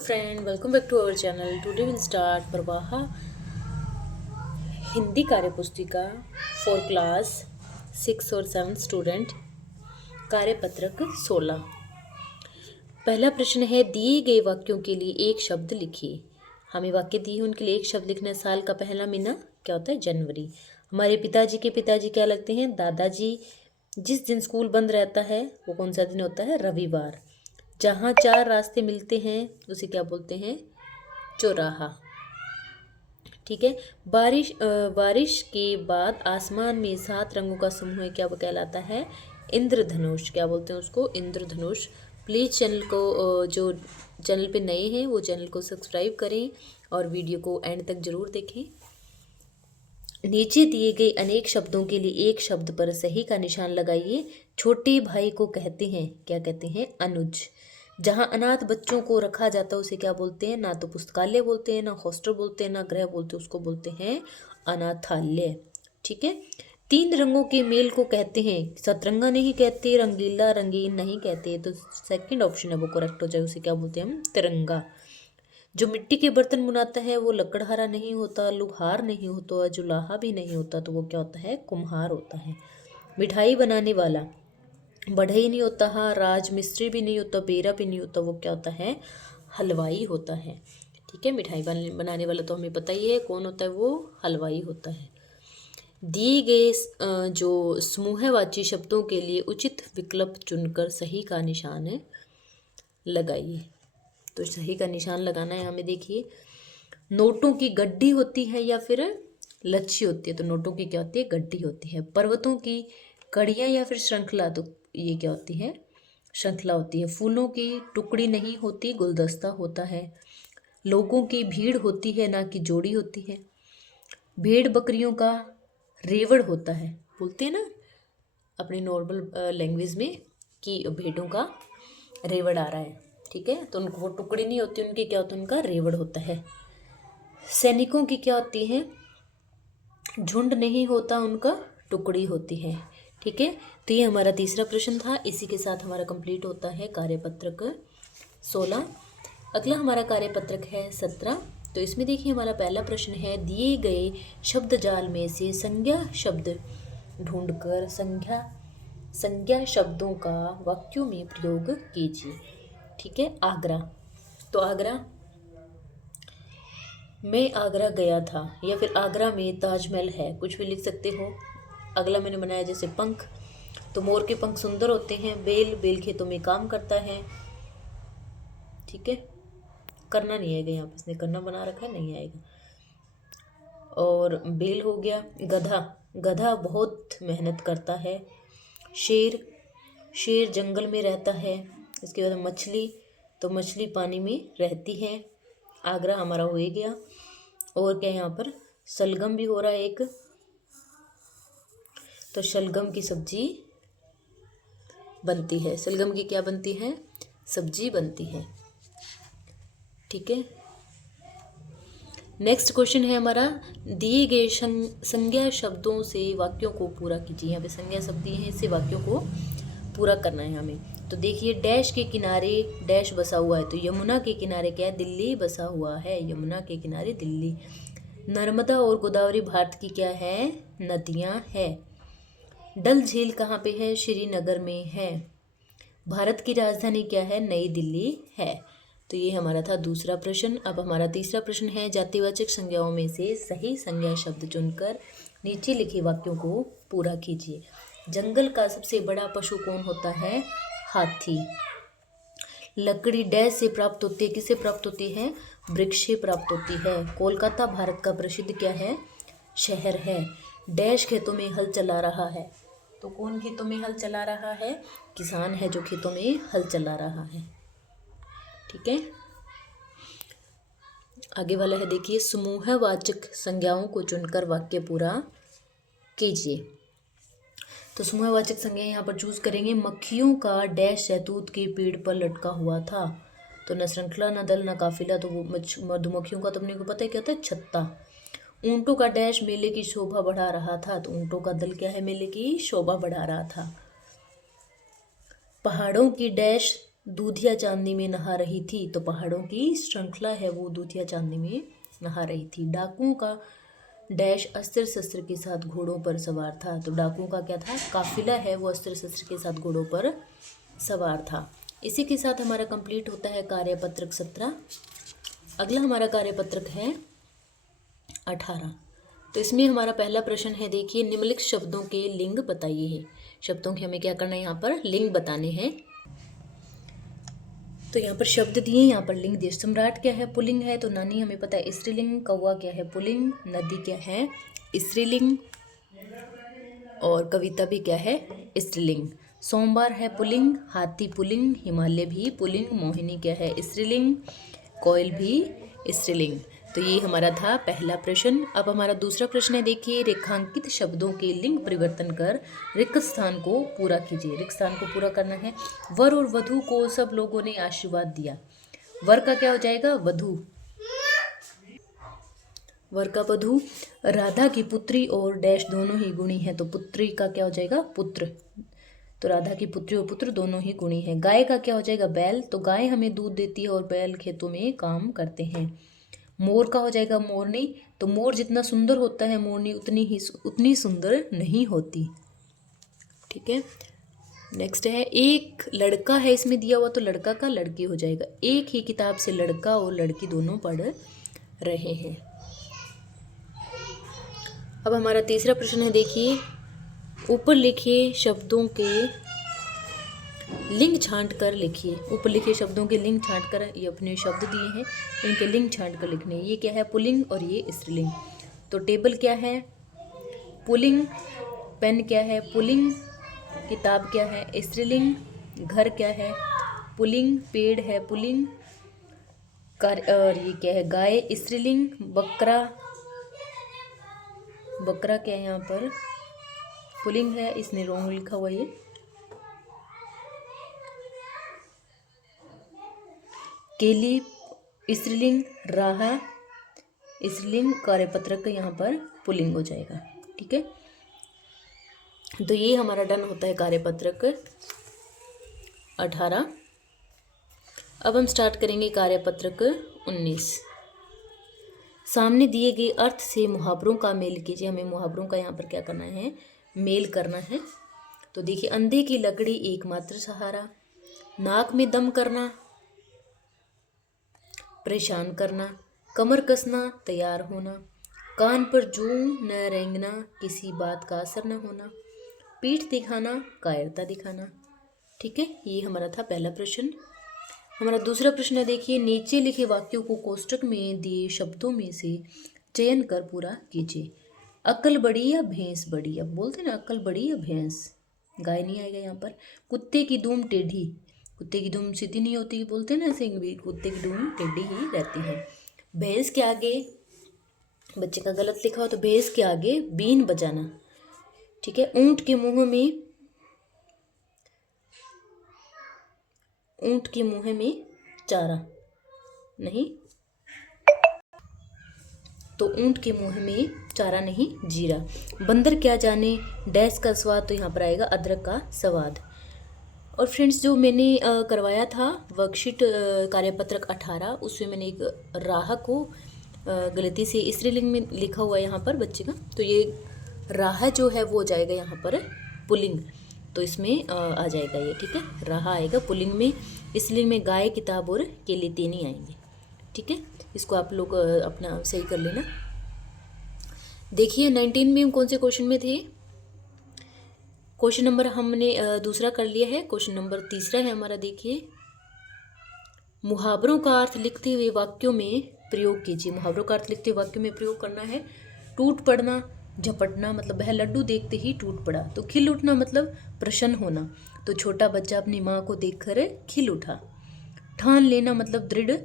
Friend, welcome back to our channel. Today we'll start प्रवाह हिंदी कार्य पुस्तिका फॉर क्लास 6 और 7 स्टूडेंट कार्यपत्रक 16। पहला प्रश्न है, दिए गए वाक्यों के लिए एक शब्द लिखिए। हमें वाक्य दिए हैं, उनके लिए एक शब्द लिखना है। साल का पहला महीना क्या होता है? जनवरी। हमारे पिताजी के पिताजी क्या लगते हैं? दादाजी। जिस दिन स्कूल बंद रहता है वो कौन सा दिन होता है? रविवार। जहाँ चार रास्ते मिलते हैं उसे क्या बोलते हैं? चौराहा। ठीक है। बारिश के बाद आसमान में 7 रंगों का समूह क्या कहलाता है? इंद्रधनुष। क्या बोलते हैं उसको? इंद्रधनुष। प्लीज़ चैनल को जो चैनल पे नए हैं वो चैनल को सब्सक्राइब करें और वीडियो को एंड तक जरूर देखें। नीचे दिए गए अनेक शब्दों के लिए एक शब्द पर सही का निशान लगाइए। छोटे भाई को कहते हैं, क्या कहते हैं? अनुज। जहाँ अनाथ बच्चों को रखा जाता है उसे क्या बोलते हैं? ना तो पुस्तकालय बोलते हैं, ना हॉस्टल बोलते हैं, ना गृह बोलते हैं, उसको बोलते हैं अनाथालय। ठीक है। 3 रंगों के मेल को कहते हैं, सतरंगा नहीं कहते, रंगीला रंगीन नहीं कहते, तो सेकंड ऑप्शन है वो करेक्ट हो जाए। उसे क्या बोलते हैं हम? तिरंगा। जो मिट्टी के बर्तन बनाता है वो लकड़हारा नहीं होता, लुहार नहीं होता, जुलाहा भी नहीं होता, तो वो क्या होता है? कुम्हार होता है। मिठाई बनाने वाला बढ़ई नहीं होता, हाँ, राज मिस्त्री भी नहीं होता, बेरा भी नहीं होता, वो क्या होता है? हलवाई होता है। ठीक है। मिठाई बनाने वाला तो हमें पता ही है कौन होता है, वो हलवाई होता है। दिए गए जो समूहवाची शब्दों के लिए उचित विकल्प चुनकर सही का निशान लगाइए। तो सही का निशान लगाना है हमें। देखिए, नोटों की गड्डी होती है या फिर लच्छी होती है? तो नोटों की क्या होती है? गड्डी होती है। पर्वतों की कड़ियाँ या फिर श्रृंखला? तो ये क्या होती है? श्रृंखला होती है। फूलों की टुकड़ी नहीं होती, गुलदस्ता होता है। लोगों की भीड़ होती है, ना कि जोड़ी होती है। भेड़ बकरियों का रेवड़ होता है, बोलते हैं ना अपने नॉर्मल लैंग्वेज में कि भेड़ों का रेवड़ आ रहा है। ठीक है। तो उनको वो टुकड़ी नहीं होती, उनकी क्या होता है? उनका रेवड़ होता है। सैनिकों की क्या होती है? झुंड नहीं होता, उनका टुकड़ी होती है। ठीक है। तो ये हमारा तीसरा प्रश्न था। इसी के साथ हमारा कंप्लीट होता है कार्यपत्रक 16। अगला हमारा कार्यपत्रक है 17। तो इसमें देखिए, हमारा पहला प्रश्न है, दिए गए शब्द जाल में से संज्ञा शब्द ढूंढकर संज्ञा शब्दों का वाक्यों में प्रयोग कीजिए। ठीक है। आगरा। तो आगरा, मैं आगरा गया था, या फिर आगरा में ताजमहल है, कुछ भी लिख सकते हो। अगला मैंने बनाया जैसे पंख, तो मोर के पंख सुंदर होते हैं। बेल खेतों में काम करता है। ठीक है। करना नहीं आएगा यहाँ पर, इसने करना बना रखा है, नहीं आएगा। और बेल हो गया। गधा बहुत मेहनत करता है। शेर जंगल में रहता है। इसके बाद मछली, तो मछली पानी में रहती है। आगरा हमारा हो ही गया। और क्या यहाँ पर? शलगम भी हो रहा है एक, तो शलगम की सब्जी बनती है। शलगम की क्या बनती है? सब्जी बनती है। ठीक है। नेक्स्ट क्वेश्चन है हमारा, दिए गए संज्ञा शब्दों से वाक्यों को पूरा कीजिए। यहाँ पे संज्ञा शब्द दिए हैं, इससे वाक्यों को पूरा करना है हमें। तो देखिए, डैश के किनारे डैश बसा हुआ है, तो यमुना के किनारे क्या है? दिल्ली बसा हुआ है। यमुना के किनारे दिल्ली। नर्मदा और गोदावरी भारत की क्या है? नदियाँ है। डल झील कहाँ पे है? श्रीनगर में है। भारत की राजधानी क्या है? नई दिल्ली है। तो ये हमारा था दूसरा प्रश्न। अब हमारा तीसरा प्रश्न है, जातिवाचक संज्ञाओं में से सही संज्ञा शब्द चुनकर नीचे लिखे वाक्यों को पूरा कीजिए। जंगल का सबसे बड़ा पशु कौन होता है? हाथी। लकड़ी डैश से प्राप्त होती है, किससे प्राप्त होती है? वृक्ष से प्राप्त होती है। कोलकाता भारत का प्रसिद्ध क्या है? शहर है। डैश खेतों में हल चला रहा है, तो कौन खेतों में हल चला रहा है? किसान है जो खेतों में हल चला रहा है। ठीक है। आगे वाला है, देखिए, समूहवाचक संज्ञाओं को चुनकर वाक्य पूरा कीजिए। तो समूहवाचक संज्ञा यहाँ पर चूज करेंगे। मक्खियों का डैश शहतूत के पेड़ पर लटका हुआ था, तो न श्रृंखला, न दल, न काफिला, तो वो मधुमक्खियों का तो अपने को पता है क्या होता है? छत्ता। ऊंटों का डैश मेले की शोभा बढ़ा रहा था, तो ऊंटों का दल क्या है? मेले की शोभा बढ़ा रहा था। पहाड़ों की डैश दूधिया चांदनी में नहा रही थी, तो पहाड़ों की श्रृंखला है वो दूधिया चांदनी में नहा रही थी। डाकुओं का डैश अस्त्र शस्त्र के साथ घोड़ों पर सवार था, तो डाकुओं का क्या था, काफिला है वो अस्त्र शस्त्र के साथ घोड़ों पर सवार था। इसी के साथ हमारा कंप्लीट होता है कार्यपत्रक 17। अगला हमारा कार्यपत्रक है 18। तो इसमें हमारा पहला प्रश्न है, देखिए, निम्नलिखित शब्दों के लिंग बताइए है। शब्दों के हमें क्या करना है, यहाँ पर लिंग बताने हैं। तो यहाँ पर शब्द दिए, यहाँ पर लिंग दिए। सम्राट क्या है, पुल्लिंग है, तो नानी हमें पता है स्त्रीलिंग। कौवा क्या है, पुल्लिंग। नदी क्या है, स्त्रीलिंग। और कविता भी क्या है, स्त्रीलिंग। सोमवार है पुल्लिंग, हाथी पुल्लिंग, हिमालय भी पुल्लिंग, मोहिनी क्या है, स्त्रीलिंग, कोयल भी स्त्रीलिंग। तो ये हमारा था पहला प्रश्न। अब हमारा दूसरा प्रश्न है, देखिए, रेखांकित शब्दों के लिंग परिवर्तन कर रिक्त स्थान को पूरा कीजिए। रिक्त स्थान को पूरा करना है। वर और वधु को सब लोगों ने आशीर्वाद दिया। वर का क्या हो जाएगा, वधु। वर का वधु। राधा की पुत्री और डैश दोनों ही गुणी है, तो पुत्री का क्या हो जाएगा, पुत्र। तो राधा की पुत्री और पुत्र दोनों ही गुणी है। गाय का क्या हो जाएगा, बैल। तो गाय हमें दूध देती है और बैल खेतों में काम करते हैं। मोर का हो जाएगा मोरनी। तो मोर जितना सुंदर होता है, मोरनी उतनी सुंदर नहीं होती। ठीक है। नेक्स्ट है, एक लड़का है इसमें दिया हुआ, तो लड़का का लड़की हो जाएगा। एक ही किताब से लड़का और लड़की दोनों पढ़ रहे हैं। अब हमारा तीसरा प्रश्न है, देखिए, ऊपर लिखे शब्दों के लिंग छांट कर लिखिए। ऊपर लिखे शब्दों के लिंग छांट कर, ये अपने शब्द दिए हैं, इनके लिंग छांट कर लिखने। ये क्या है, पुल्लिंग और ये स्त्रीलिंग। तो टेबल क्या है, पुल्लिंग। पेन क्या है, पुल्लिंग। किताब क्या है, स्त्रीलिंग। घर क्या है, पुल्लिंग। पेड़ है, पुल्लिंग। और ये क्या है, गाय, स्त्रीलिंग। बकरा, बकरा क्या है, यहाँ पर पुल्लिंग है, इसने रॉन्ग लिखा हुआ ये। केली स्त्रीलिंग, राहा स्त्रीलिंग, कार्यपत्रक का यहाँ पर पुल्लिंग हो जाएगा। ठीक है। तो ये हमारा डन होता है कार्यपत्रक 18। अब हम स्टार्ट करेंगे कार्यपत्रक 19। सामने दिए गए अर्थ से मुहावरों का मेल कीजिए। हमें मुहावरों का यहाँ पर क्या करना है, मेल करना है। तो देखिए, अंधे की लकड़ी एकमात्र सहारा। नाक में दम करना, परेशान करना। कमर कसना, तैयार होना। कान पर जूं न रेंगना, किसी बात का असर न होना। पीठ दिखाना, कायरता दिखाना। ठीक है, ये हमारा था पहला प्रश्न। हमारा दूसरा प्रश्न है, देखिए, नीचे लिखे वाक्यों को कोष्टक में दिए शब्दों में से चयन कर पूरा कीजिए। अक्ल बड़ी या भैंस बड़ी। अब बोलते ना, अक्ल बड़ी या भैंस, गाय नहीं आएगा यहाँ पर। कुत्ते की दुम टेढ़ी, कुत्ते की दुम सीधी नहीं होती, बोलते ना ऐसे भी, कुत्ते की दुम टेढ़ी ही रहती है। भैंस के आगे, बच्चे का गलत लिखा हो तो भैंस के आगे बीन बजाना। ठीक है। ऊंट के मुंह में चारा नहीं, तो ऊंट के मुंह में चारा नहीं, जीरा। बंदर क्या जाने डैश का स्वाद, तो यहाँ पर आएगा अदरक का स्वाद। और फ्रेंड्स, जो मैंने करवाया था वर्कशीट कार्यपत्रक 18, उसमें मैंने एक राह को गलती से स्त्रीलिंग में लिखा हुआ है यहाँ पर बच्चे का, तो ये राह जो है वो हो जाएगा यहाँ पर पुल्लिंग, तो इसमें आ जाएगा ये। ठीक है, राह आएगा पुल्लिंग में, स्त्रीलिंग में गाय, किताब और केले तीन आएंगे। ठीक है, इसको आप लोग अपना सही कर लेना। देखिए 19 में हम कौन से क्वेश्चन में थे, क्वेश्चन नंबर हमने दूसरा कर लिया है, क्वेश्चन नंबर तीसरा है हमारा। देखिए, मुहावरों का अर्थ लिखते हुए वाक्यों में प्रयोग कीजिए। मुहावरों का अर्थ लिखते हुए वाक्यों में प्रयोग करना है। टूट पड़ना, झपटना, मतलब वह लड्डू देखते ही टूट पड़ा। तो खिल उठना मतलब प्रसन्न होना, तो छोटा बच्चा अपनी माँ को देखकर खिल उठा। ठान लेना मतलब दृढ़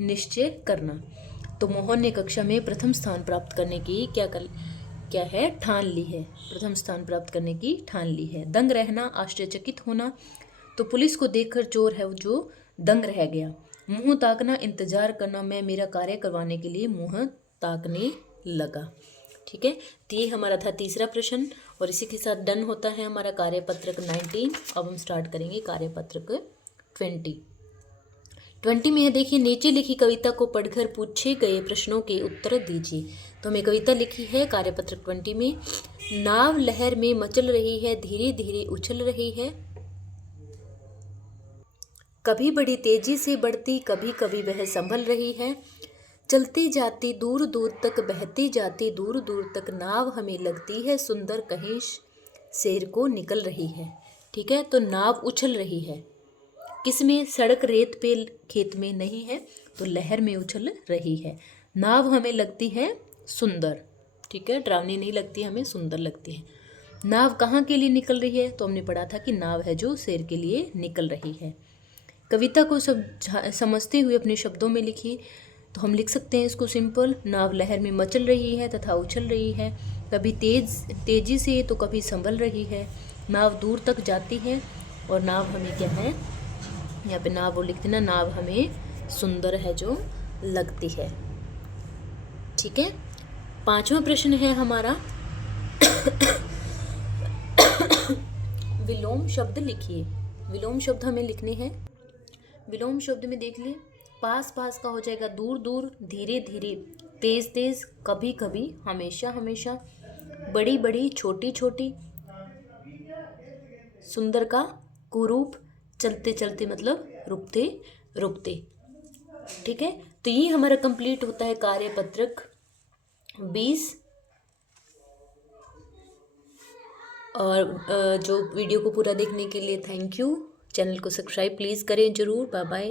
निश्चय करना, तो मोहन ने कक्षा में प्रथम स्थान प्राप्त करने की क्या है, ठान ली है। प्रथम स्थान प्राप्त करने की ठान ली है। दंग रहना, आश्चर्यचकित होना, तो पुलिस को देखकर चोर है जो दंग रह गया। मुंह ताकना, इंतजार करना, मैं मेरा कार्य करवाने के लिए मुंह ताकने लगा। ठीक है, तो ये हमारा था तीसरा प्रश्न और इसी के साथ डन होता है हमारा कार्यपत्रक 19। अब हम स्टार्ट करेंगे कार्यपत्रक 20 में है। देखिए, नीचे लिखी कविता को पढ़कर पूछे गए प्रश्नों के उत्तर दीजिए। तो हमें कविता लिखी है कार्यपत्रक 20 में, नाव लहर में मचल रही है, धीरे धीरे उछल रही है, कभी बड़ी तेजी से बढ़ती, कभी कभी वह संभल रही है, चलती जाती दूर दूर तक, बहती जाती दूर दूर तक, नाव हमें लगती है सुंदर, कहीं शेर को निकल रही है। ठीक है, तो नाव उछल रही है, किसमें? सड़क रेत पे खेत में नहीं है, तो लहर में उछल रही है। नाव हमें लगती है सुंदर, ठीक है, डरावनी नहीं लगती, हमें सुंदर लगती है। नाव कहाँ के लिए निकल रही है? तो हमने पढ़ा था कि नाव है जो शेर के लिए निकल रही है। कविता को समझते हुए अपने शब्दों में लिखिए। तो हम लिख सकते हैं इसको सिंपल, नाव लहर में मचल रही है तथा उछल रही है, कभी तेजी से तो कभी संभल रही है, नाव दूर तक जाती है और नाव हमें क्या है, यहाँ पे नाव वो लिख देना, नाव हमें सुंदर है जो लगती है। ठीक है, पांचवा प्रश्न है हमारा विलोम शब्द लिखिए। विलोम शब्द हमें लिखने हैं। विलोम शब्द में देख लिए, पास पास का हो जाएगा दूर दूर, धीरे धीरे, तेज तेज, कभी कभी, हमेशा हमेशा, बड़ी बड़ी, छोटी छोटी, सुंदर का कुरूप, चलते चलते मतलब रुकते रुकते। ठीक है, तो ये हमारा कंप्लीट होता है कार्यपत्रक 20। और जो वीडियो को पूरा देखने के लिए थैंक यू। चैनल को सब्सक्राइब प्लीज़ करें ज़रूर। Bye bye.